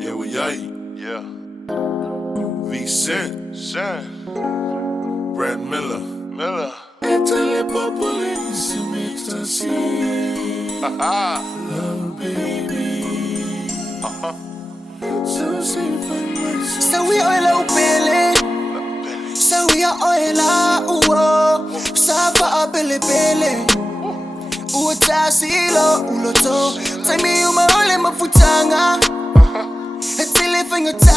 Yeah, we ain't. Yeah. V Cent. Brad Miller. Etele popole ecstasy. Love, baby. So safe. So we oil out Billy. So we are oil out. Safa Billy. Utasilo uloto. Take me uma ole mafutanga. Etele fingata.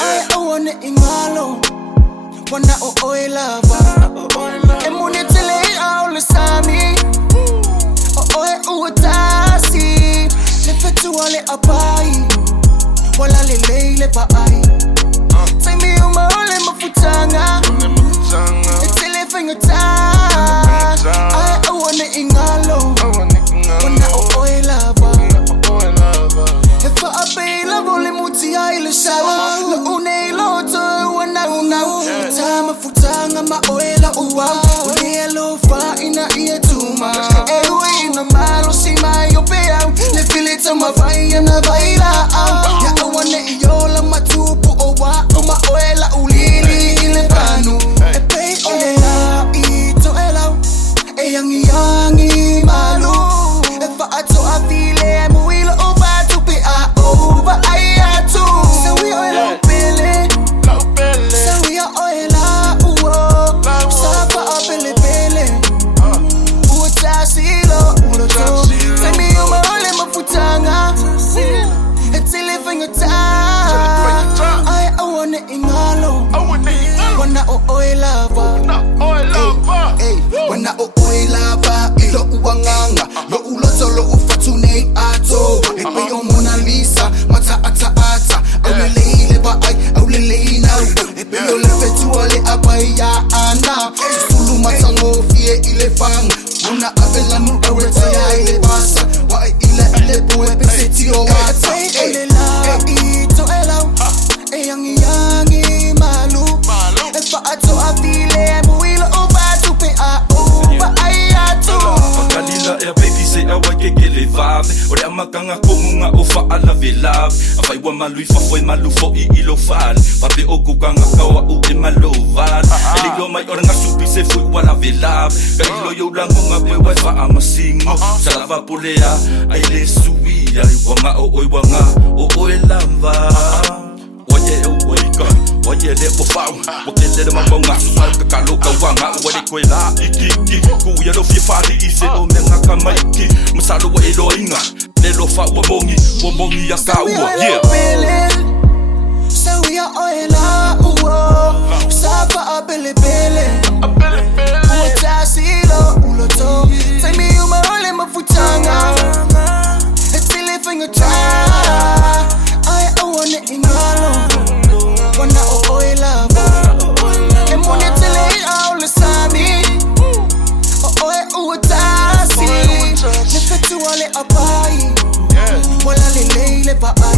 I wanna ingalo. Wanna oil lava. Emune tele all sami. Utasi. Lefetu wale apai. Wala lele pa ai. Take me ole mafutanga. Etele fingata. I wanna ingalo. Wanna oil lava. If I pay love only muti ai le shawa. No une loto wana una. Tama futanga ma oila uwa. Unelo fa ina ia tuma. Ewe ina malo si ma yo pea. Le filita ma vai na vaila. Ya wana iola matupu owa. Ma oila ulili ile panu. E pay oila ito ela. E yangi malu. If I to afile muilo over to be over I too. So we oil Billy. So we are oil uwo. Safa Billy. Utasilo uloto. Take me uma ole mafutanga. Etile fingata. I wanna ingalo. Wanna oil lava. Wana oil lava, ilo uwanganga, lo uloto lo ufatune ato. Epe yo Mona Lisa, mata ata, aulele ba ai, aulele na. Epe yo lefetu ale abai ya ana. Sulu mata ngofie ile fang, una avela nu arete ya ile basa. Wa ile boe peseti o wata. Olela ito ela. Yangi malu. If I to afile muilo over to be over I too. Kalila e baby say awa ke le vibe. Ore amakanga komunga ofa ala velab. Afai wa malui fa foi malu fo I ilo fal. Pape oku kanga kawa u e maloval. Eliglo mai ora nga supi se foi wala velab. Kailo yo lango nga pe wa fa amasingo. Salava polea ai le suia. Wanga o oi wanga o oi lamba. Oye le pofau, porque le de mambonga, sualka kaloka wanga, wale kwela ikiki, kuya lo fifali ise o menga kamaiki, masalo wa elo inga, le lo fa womongi ya kaua, yeah. So we are oil uwo, safa Billy. Utasilo uloto, take me uma ole mafutanga, etile fingata. I wanna ingalo. Wanna oil lava. Emune tele all sami. Utasi. Lefetu wale apai. Wala lele pa ai.